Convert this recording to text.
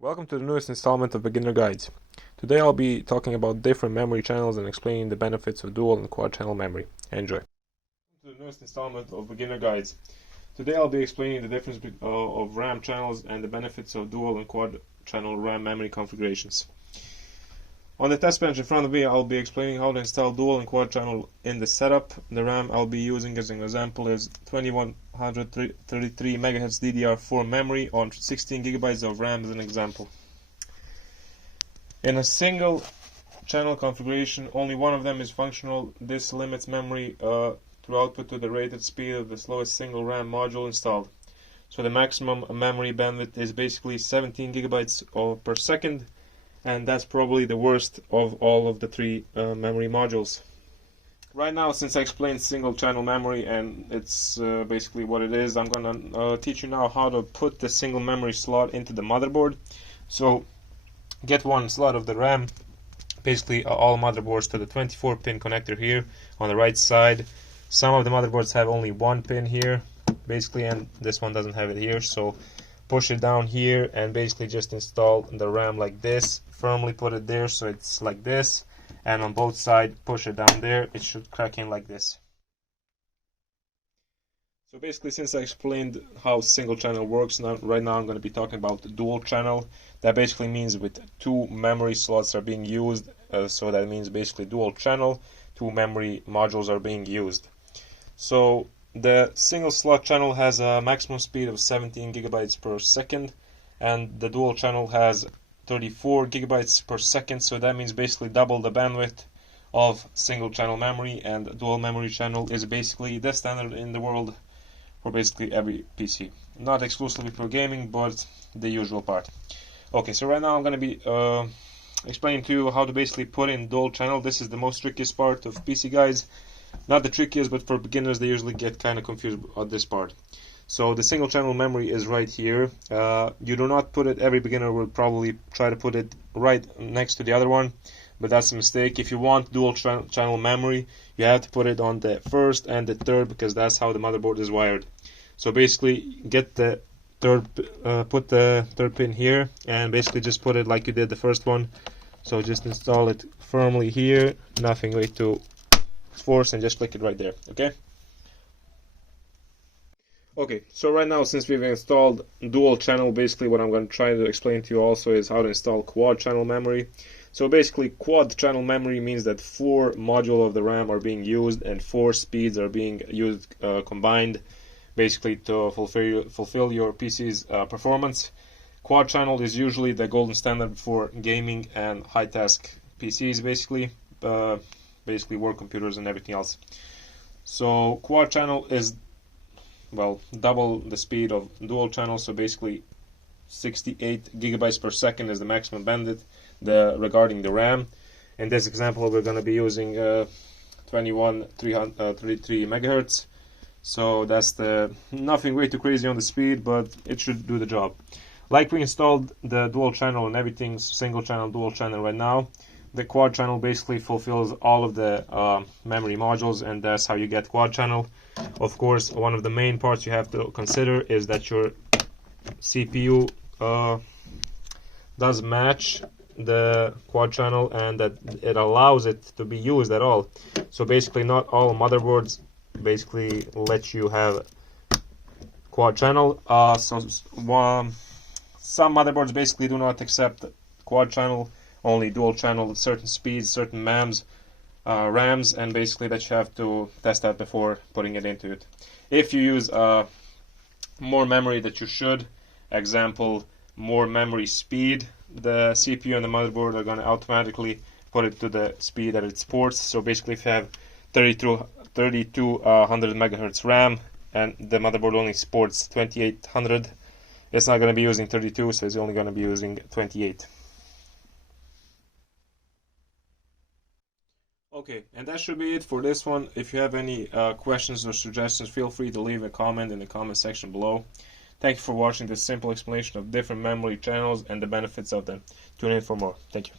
Welcome to the newest installment of Beginner Guides. Today I'll be talking about different memory channels and explaining the benefits of dual and quad channel memory. Enjoy. Welcome to the newest installment of Beginner Guides. Today I'll be explaining the difference of RAM channels and the benefits of dual and quad channel RAM memory configurations. On the test bench in front of me, I'll be explaining how to install dual and quad channel in the setup. The RAM I'll be using as an example is 2133 MHz DDR4 memory on 16 GB of RAM as an example. In a single channel configuration, only one of them is functional. This limits memory to output to the rated speed of the slowest single RAM module installed. So the maximum memory bandwidth is basically 17 GB per second, and that's probably the worst of all of the three memory modules. Right now, since I explained single channel memory and it's basically what it is, I'm gonna teach you now how to put the single memory slot into the motherboard. So get one slot of the RAM, basically all motherboards to the 24-pin connector here on the right side. Some of the motherboards have only one pin here basically, and this one doesn't have it here, so push it down here and basically just install the RAM like this. Firmly put it there so it's like this, and on both sides push it down there. It should crack in like this. So basically, since I explained how single channel works, right now I'm going to be talking about the dual channel. That basically means with two memory slots are being used, so that means basically dual channel, two memory modules are being used. So the single slot channel has a maximum speed of 17 GB per second, and the dual channel has 34 GB per second, so that means basically double the bandwidth of single channel memory, and dual memory channel is basically the standard in the world for basically every PC. Not exclusively for gaming, but the usual part. Okay, so right now I'm going to be explaining to you how to basically put in dual channel. This is the most trickiest part of PC guides. Not the trickiest, but for beginners they usually get kind of confused at this part. So the single channel memory is right here. You do not put it, every beginner will probably try to put it right next to the other one, but that's a mistake. If you want dual channel memory, you have to put it on the first and the third, because that's how the motherboard is wired. So basically get the put the third pin here and basically just put it like you did the first one. So just install it firmly here, nothing way to force, and just click it right there. Okay, so right now, since we've installed dual channel, basically what I'm going to try to explain to you also is how to install quad channel memory. So basically, quad channel memory means that 4 modules of the RAM are being used and 4 speeds are being used combined, basically to fulfill your PC's performance. Quad channel is usually the golden standard for gaming and high-task PCs, basically work computers and everything else. So quad channel is, well, double the speed of dual channel, so basically 68 GB per second is the maximum bandwidth regarding the RAM. In this example, we're going to be using 2133 MHz, so that's the nothing way too crazy on the speed, but it should do the job. Like we installed the dual channel and everything's single channel, dual channel right now, the quad channel basically fulfills all of the memory modules, and that's how you get quad channel. Of course, one of the main parts you have to consider is that your CPU does match the quad channel and that it allows it to be used at all. So basically not all motherboards basically let you have quad channel. Some motherboards basically do not accept quad channel, only dual channel at certain speeds, certain RAMs, and basically that you have to test that before putting it into it. If you use more memory that you should, example, more memory speed, the CPU and the motherboard are going to automatically put it to the speed that it supports. So basically if you have 3200 MHz RAM and the motherboard only supports 2800, it's not going to be using 32, so it's only going to be using 28. Okay, and that should be it for this one. If you have any questions or suggestions, feel free to leave a comment in the comment section below. Thank you for watching this simple explanation of different memory channels and the benefits of them. Tune in for more. Thank you.